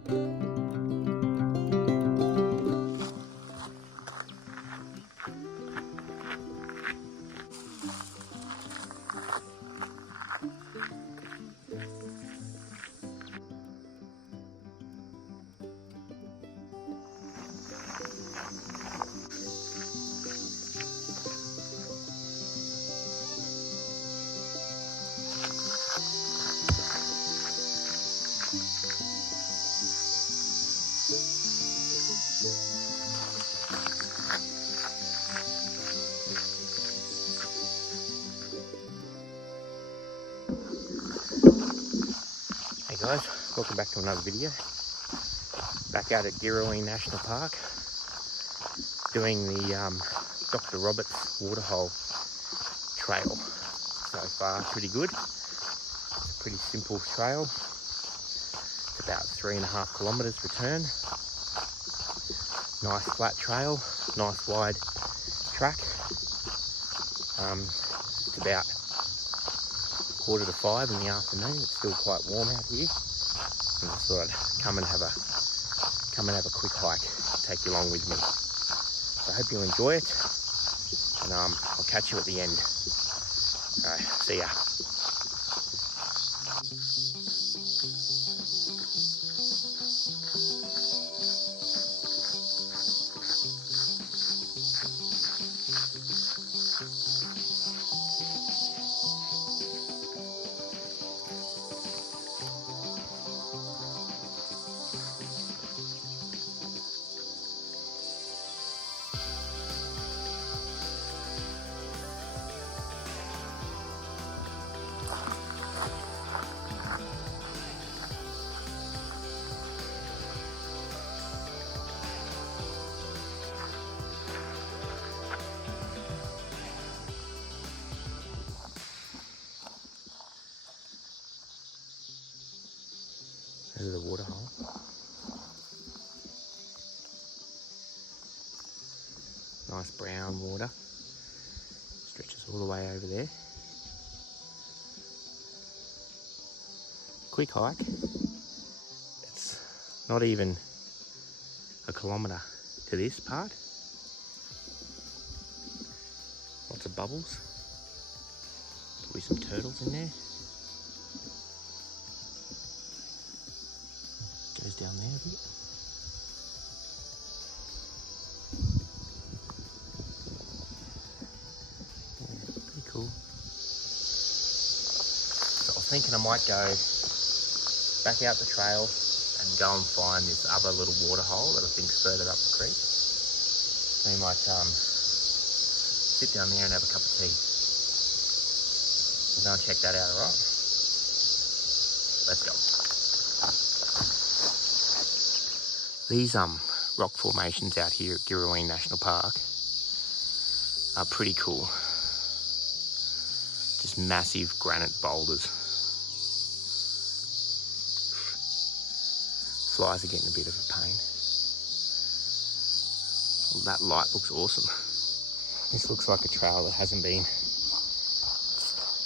Hey guys, welcome back to another video. Back out at Girraween National Park, doing the Dr. Roberts Waterhole trail. So far, pretty good. It's a pretty simple trail. It's about 3.5 kilometres return. Nice flat trail, nice wide track. It's about 4:45 in the afternoon. It's still quite warm out here, and I thought I'd come and have a quick hike, take you along with me. So I hope you'll enjoy it, and I'll catch you at the end. All right, see ya. There's the waterhole. Nice brown water. Stretches all the way over there. Quick hike. It's not even a kilometre to this part. Lots of bubbles. Probably some turtles in there. Goes down there a bit. Yeah, pretty cool. So I was thinking I might go back out the trail and go and find this other little water hole that I think's further up the creek. We might sit down there and have a cup of tea. We'll go and check that out, alright? Let's go. These rock formations out here at Girraween National Park are pretty cool. Just massive granite boulders. Flies are getting a bit of a pain. Well, that light looks awesome. This looks like a trail that hasn't been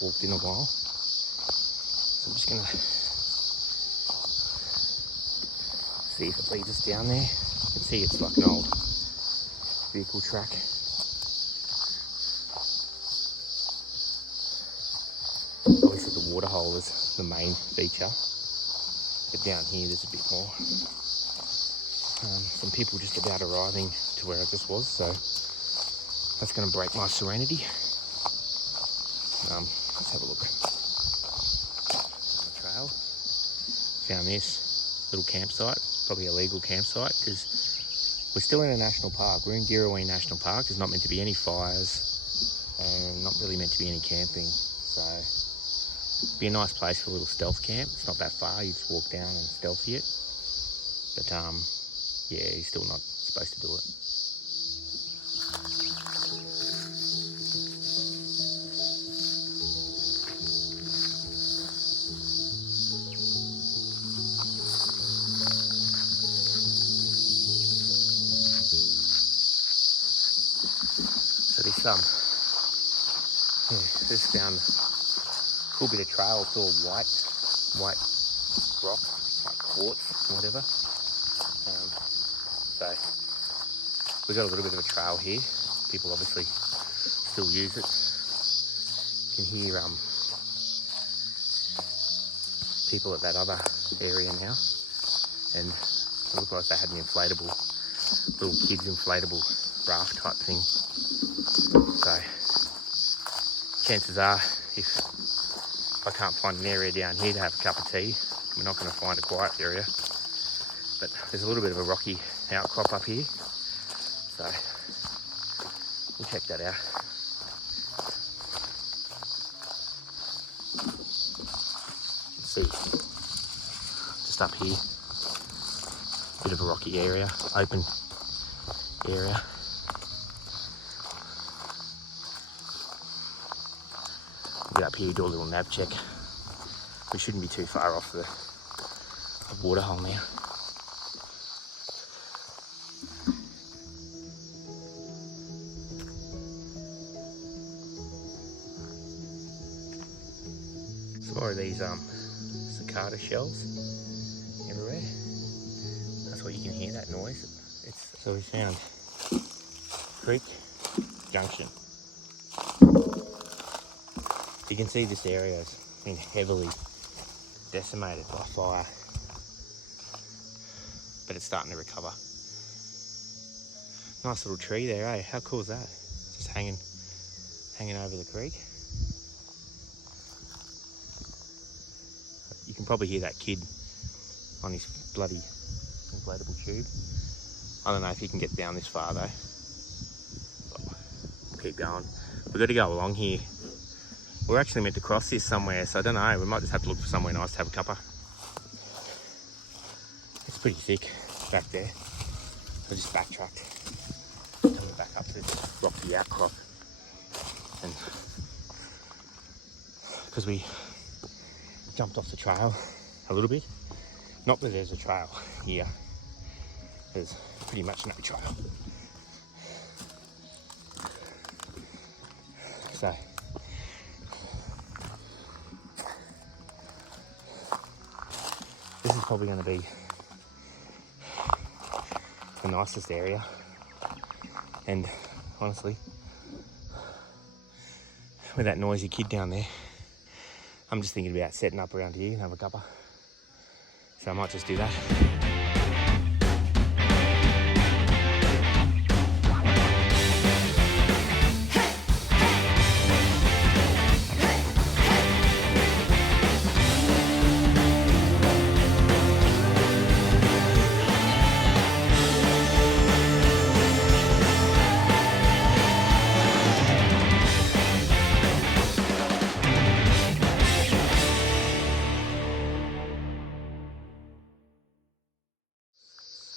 walked in a while. So I'm just gonna see if it leads us down there. You can see it's like an old vehicle track. Obviously the waterhole is the main feature, but down here there's a bit more. Some people just about arriving to where I just was, so that's going to break my serenity. Let's have a look. On the trail, found this little campsite. Probably a legal campsite because we're still in a national park. We're in Girraween National Park. There's not meant to be any fires and not really meant to be any camping. So it'd be a nice place for a little stealth camp. It's not that far. You just walk down and stealthy it. But yeah, you're still not supposed to do it. So this this down a cool bit of trail. It's all white rock, like quartz and whatever. So we've got a little bit of a trail here. People obviously still use it. You can hear people at that other area now, and it looked like they had an inflatable, little kids inflatable raft type thing. So chances are, if I can't find an area down here to have a cup of tea, we're not going to find a quiet area. But there's a little bit of a rocky outcrop up here, so we'll check that out. Let's see, just up here, bit of a rocky area, open area. We'll get up here, do a little nav check. We shouldn't be too far off the waterhole now. More of these cicada shells everywhere. That's what you can hear, that noise. So we found Creek Junction. You can see this area has been heavily decimated by fire, but it's starting to recover. Nice little tree there, eh? How cool is that? Just hanging over the creek. You can probably hear that kid on his bloody inflatable tube. I don't know if he can get down this far though. But we'll keep going. We've got to go along here. We're actually meant to cross this somewhere, so I don't know. We might just have to look for somewhere nice to have a cuppa. It's pretty thick back there. I just backtracked. Coming back up this rocky outcrop. And because we jumped off the trail a little bit. Not that there's a trail here. There's pretty much no trail. So this is probably going to be the nicest area. And honestly, with that noisy kid down there, I'm just thinking about setting up around here and have a cuppa. So I might just do that.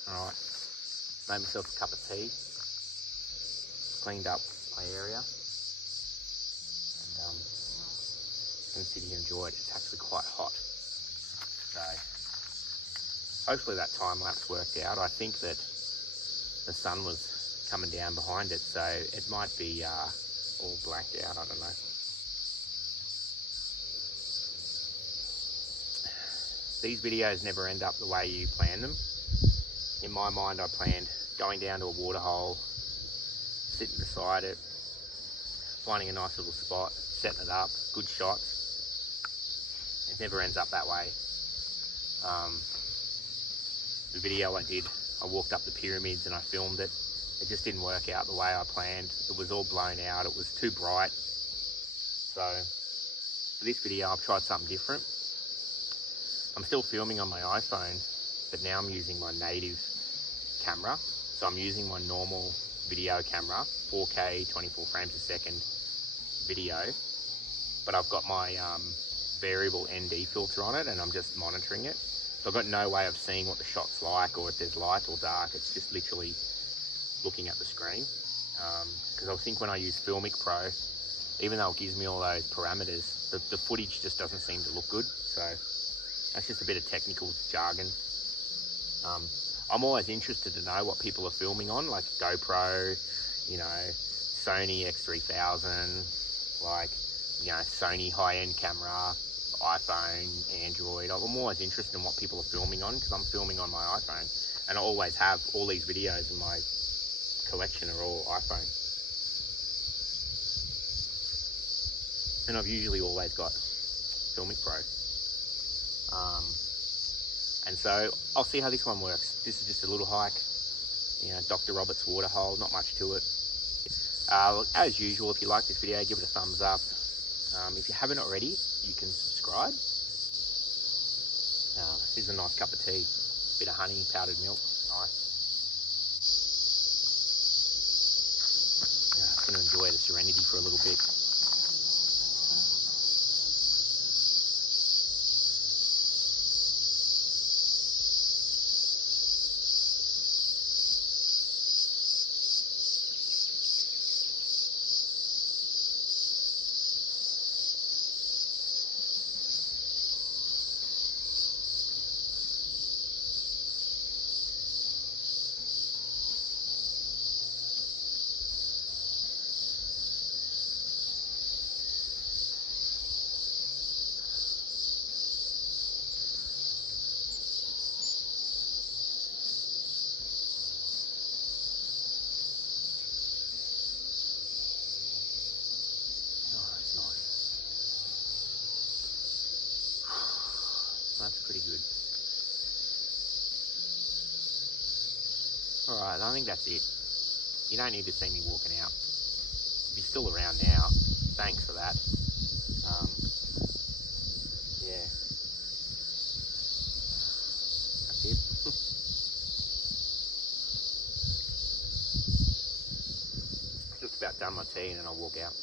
Alright, made myself a cup of tea, cleaned up my area, and I'm going to sit here and enjoy it. It's actually quite hot, so hopefully that time lapse worked out. I think that the sun was coming down behind it, so it might be all blacked out, I don't know. These videos never end up the way you plan them. In my mind, I planned going down to a waterhole, sitting beside it, finding a nice little spot, setting it up, good shots. It never ends up that way. The video I did, I walked up the pyramids and I filmed it. It just didn't work out the way I planned. It was all blown out. It was too bright. So for this video, I've tried something different. I'm still filming on my iPhone, but now I'm using my native camera. So I'm using my normal video camera, 4K, 24 frames a second video, but I've got my variable ND filter on it and I'm just monitoring it. So I've got no way of seeing what the shot's like or if there's light or dark. It's just literally looking at the screen. Because I think when I use Filmic Pro, even though it gives me all those parameters, the footage just doesn't seem to look good. So that's just a bit of technical jargon. I'm always interested to know what people are filming on, like GoPro, you know, Sony X3000, like, you know, Sony high-end camera, iPhone, Android. I'm always interested in what people are filming on, because I'm filming on my iPhone, and I always have all these videos in my collection are all iPhone. And I've usually always got Filmic Pro. And so I'll see how this one works. This is just a little hike, you know, Dr. Robert's Waterhole, not much to it. As usual, if you like this video, give it a thumbs up. If you haven't already, you can subscribe. Here's a nice cup of tea, bit of honey, powdered milk, nice. I'm going to enjoy the serenity for a little bit. That's pretty good. Alright, I think that's it. You don't need to see me walking out. If you're still around now, thanks for that. Yeah. That's it. Just about done my tea and then I'll walk out.